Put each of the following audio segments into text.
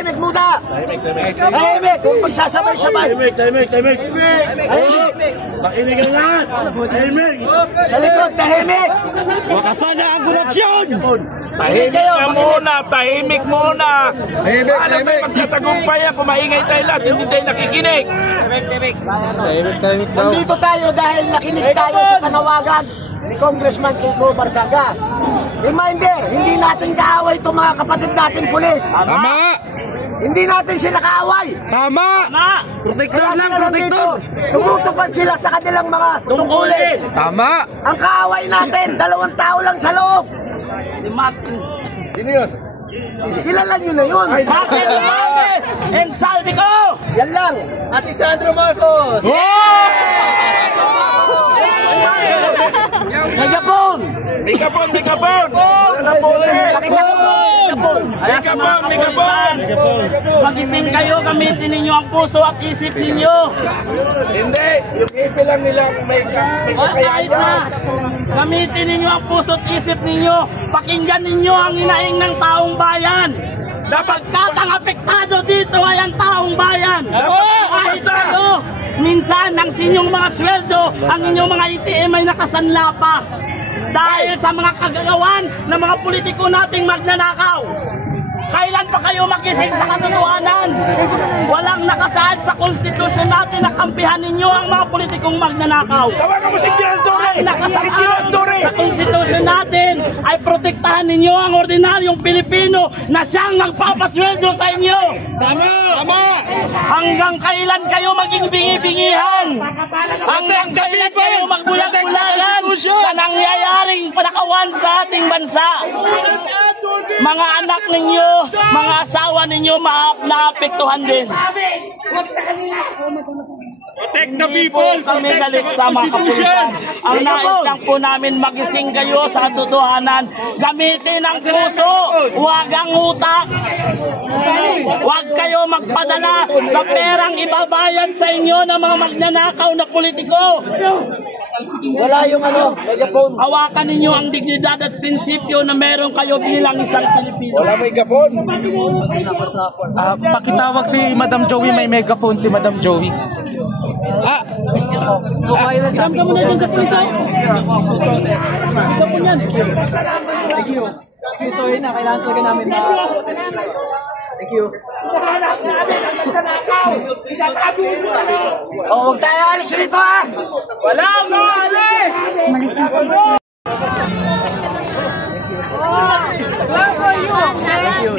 tahimik muna. Tahimik, huwag magsasabay-sabay. Tahimik. Makinig ang lahat. Tahimik. Sa likod, tahimik. Wakasan na ang gulatsyon. Tahimik muna. Paano tayo magtatagumpay kung maingay tayo lahat, hindi tayo nakikinig. Tahimik daw. Nandito tayo dahil nakinig tayo sa panawagan ni Congressman Kiko Barsaga. Reminder, hindi natin kaaway itong mga kapatid natin pulis. Tama. Hindi natin sila kaaway. Tama. Protector lang, protector. Tumutupad sila sa kanilang mga tungkulin. Tama. Ang kaaway natin, 2 tao lang sa loob. Si Martin. Sino yun? Kilala nyo na yun. Martin Hernandez and Saldico. Yan lang. At si Sandro Marcos. Megapon! Magising kayo, gamitin ninyo ang puso at isip ninyo. Hindi. Yung ipil lang nila kung may Kahit na, gamitin ninyo ang puso at isip ninyo. Pakinggan ninyo ang hinaing ng taong bayan. Sapagkat ang apektado dito ay ang taong bayan. Kahit kayo, minsan ang inyong mga sweldo, ang inyong mga ITM ay nakasanla pa. Dahil sa mga kagagawan ng mga politiko nating magnanakaw. Kailan pa kayo magising sa katotohanan? Walang nakasaad sa konstitusyon natin na kampihan ninyo ang mga politikong magnanakaw. Tawagan mo si Giraldore! Ang nakasaad sa konstitusyon natin ay protektahan ninyo ang ordinaryong Pilipino na siyang nagpapasweldo sa inyo. Tama! Hanggang kailan kayo maging bingi-bingihan? Hanggang kailan kayo magbulag-bulagan sa nangyayaring panakawan sa ating bansa? Mga anak ninyo, mga asawa ninyo naapektuhan din. Protect the people! Kami galit sa mga kapulisan. Ang nais lang po namin magising kayo sa katotohanan. Gamitin ang puso, huwag ang utak. Huwag kayo magpadala sa perang ibabayad sa inyo ng mga magnanakaw na politiko. Wala yung megapon. Hawakan ninyo ang dignidad at prinsipyo na meron kayo bilang isang Pilipino. Wala may gapon. Pakitawag si Madam Joey, may megaphone si Madam Joey. Gram ka muna dyan sa puso. Ito po yan. Thank you. Sorry na, kailangan talaga namin Thank you. Huwag tayo alis rito ha! Walang maalis! Malis na sila. Thank you.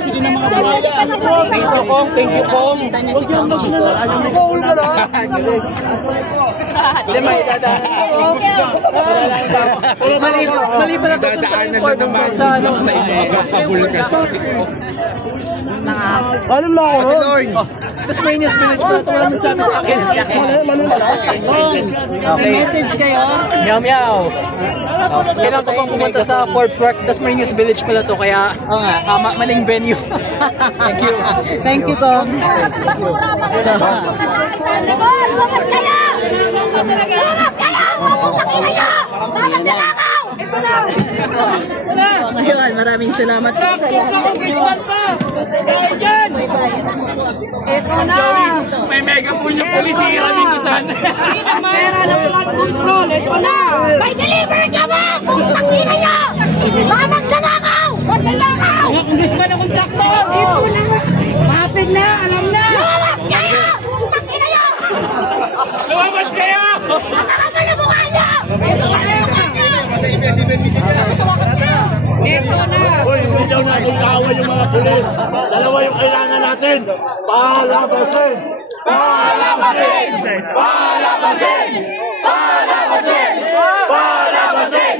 Sige ng mga buhaya. Thank you Pong. Mali pala ito. Dadaanan na naman sa pabul ka. Alam na ako ron. Tapos Mania's Village pa ito. Walang nagsabi sa akin. Okay. Message kayo. Meow meow. Kailangan ko pang pumunta sa Fort Worth. Tapos Mania's Village pala ito. Kaya maling venue. Thank you. Thank you, Tom. Lumas kayo! Lumas kayo! Putang ina nyo! Bakit nilakaw? Ito na! Ngayon, maraming salamat po sa Ito na! May megaphone yung pulisira dito saan. Pera ng flood control! Ito na! May deliver ka ba? Putang ina nyo! Baka magnanakaw! Magnanakaw! Mga congressman akong doktor. Ito na! Mapit na, alam na. Lumas kayo! Putang ina nyo! Lumabas kayo! Nakakapal ang mukha nyo! Ito na! Hoy, hindi daw natin kaaway yung mga pulis. Dalawa yung kailangan natin. Palabasin! Palabasin! Palabasin! Palabasin! Palabasin!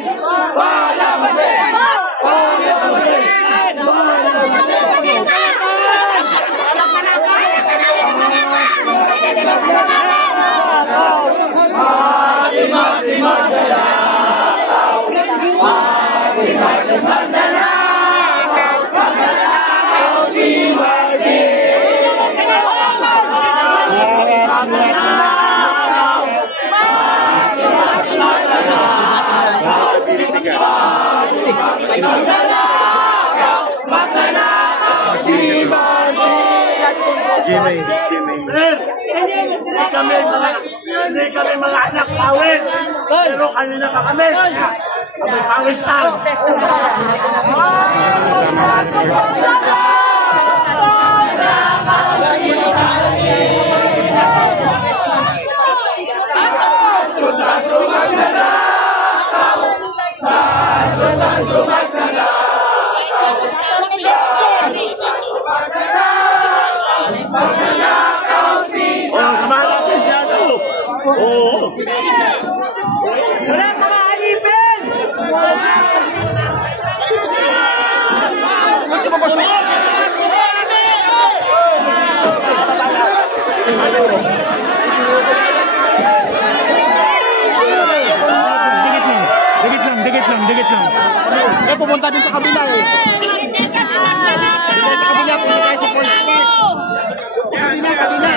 Sir, hindi kami mga anak pawis. Pero kanina pa kami. Kami pawis lang. Samahan natin si ano. Oo. Wala mga alipin! Dikit lang. Eh, pumunta din sa kabila eh. Sa kabila, punta tayo sa Fort Smart. Sa kabila.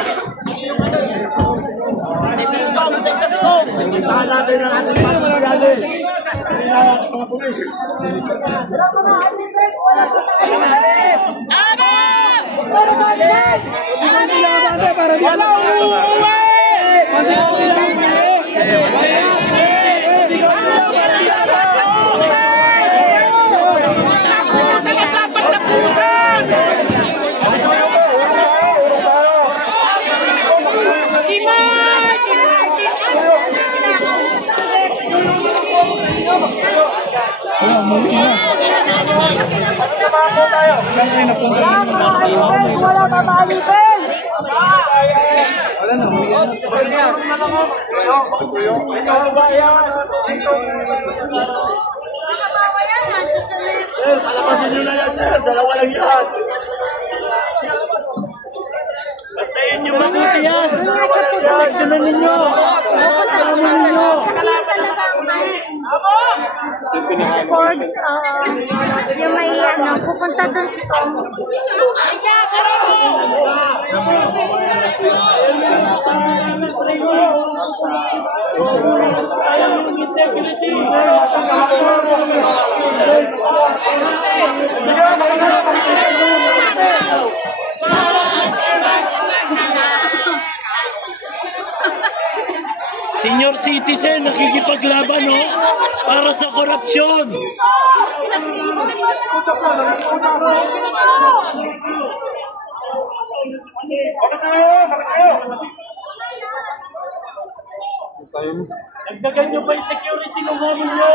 Puntahan natin ang ating pagkagali. Mga pulis. Wala uuwi! Wala pa maalipin! Palabasin nyo na yan, sir. Dalawa lang yan. Patayin nyo mabuti yan. Sunod ninyo. Sports, yung may pupunta doon si Tom. Senior citizen, nakikipaglaban, no? Para sa korupsyon. Nagdagan nyo ba yung security ng homie nyo?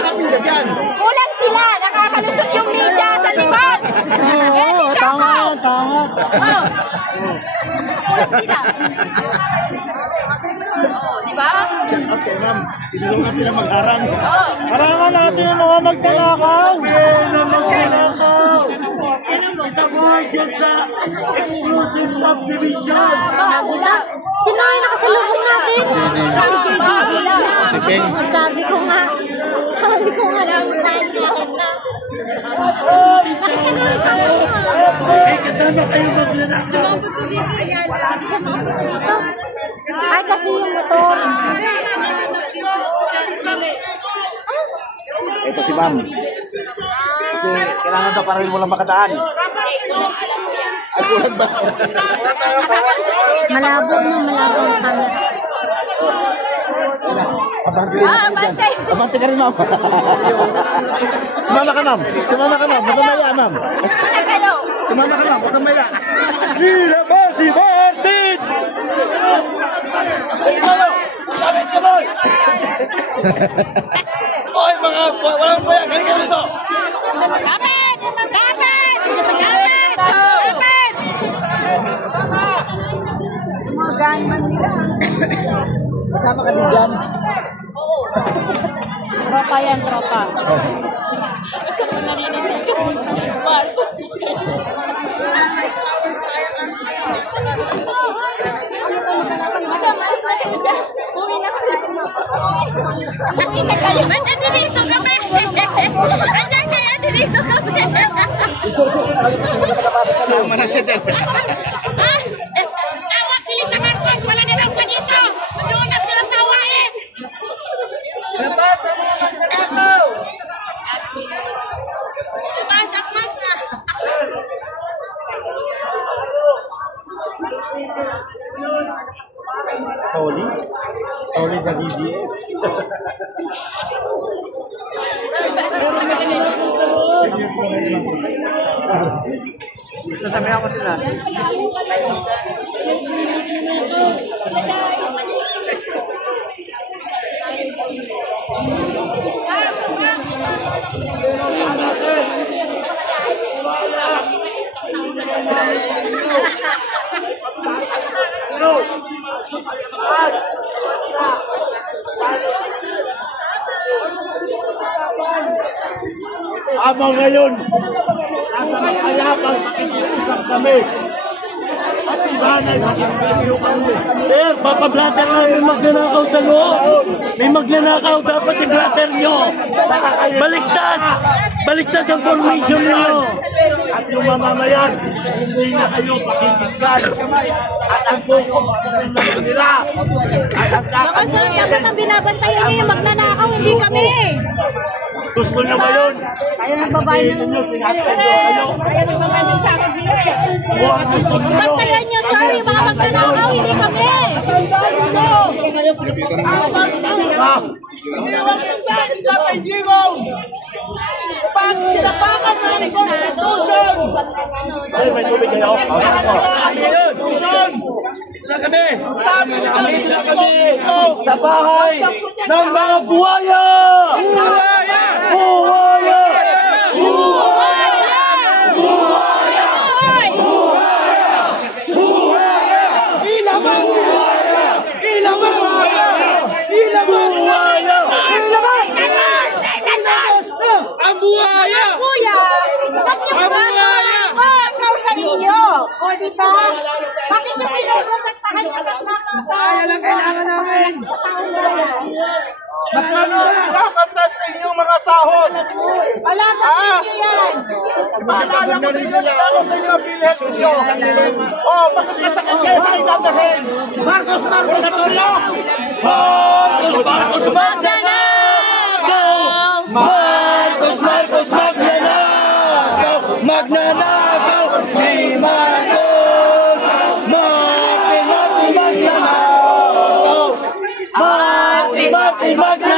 Kulang sila! Nakakalusot yung media sa likod! Tama. Kulang sila! Di ba? Okay, ma'am. Tinulungan sila magharang. Harangan natin ang mga magtanakaw! Itabuhay dyan sa exclusive subdivisions! Sino yung nakasalubong natin? Si Beng. Sabi ko nga lang Eh, kasama kayo magnanakaw! sumabot ko dito yan. Ay, kasi yung motor. Ito si ma'am. Kasi kailangan daw para rin walang makadaan. Ay, kulang ba? Malabo ang camera. Abante ka rin, ma'am. Sumama ka, ma'am. Huwag kang maya, ma'am. Sumama ka, ma'am. Huwag kang maya. Hila ba si Martin? Sabit ka, boy! Oy, mga walang paya, galing ka dito! Dapat! Mga gunman nila. Kasama ka din dyan. Tropa yan, tropa. Nakita kayo. Ba't andito kami? Andiyan kayo, andito kami. Sama na siya dyan. Tawag sila sa Marcos, wala na lang pa dito. Doon na sila sa Hawaii. Labas ang mga magnanakaw! Toli na DDS. Sasabihan ko sila. Habang ngayon, nasa makayapan, makikiusap kami. Kasi sana'y makikiusap kami. Sir, papablatter na may magnanakaw sa loob. May magnanakaw, dapat i-blatter nyo. Baliktad! Baliktad ang formation nyo. At yung mamamayan, hindi na kayo pakikisgan. At ang kukum nila ay ang Baka sir, dapat ang binabantayan niyo yung magnanakaw, hindi kami. gusto nyo ba yun? Kaya nagbabayad ng Ninyo, tinatay kayo. Kaya nagbabayad sa akin bili. Kung ang gusto nyo. Bantayan niyo sir, yung mga magnanakaw, hindi kami. Ah, Iniwan ko sa akin, Tatay Digong! Pag tinapakan mo ang Constitution! ay, may tubig kayo. Tinapakan mo ang Constitution! Na kami! Sabi ni Tatay Nandito na Digong kami dito! sa bahay ng mga buhaya! Buhaya! Buhaya! Buhaya! Buhaya! Ilang ang buhaya! Ilang ang buhaya! Ilang ang buhaya! Ilang ang buhaya! Kuya, bakit yung buhaya ikaw sa inyo? O di ba? Bakit yung pinuprotektahan yung magnanakaw sa lang kailangan namin! Magkano ang kinakatas sa inyong mga sahod? Wala pa sa inyo yan. Paalala ko sa inyo, nilalaw sa inyo ang bilhet ninyo. Magkakasakit kayo sa kinadahin. Marcos Gatulio! Marcos Magnanakaw! Marcos Magnanakaw! Magnanakaw si Marcos! Marty Magnanakaw! Marty Magnanakaw!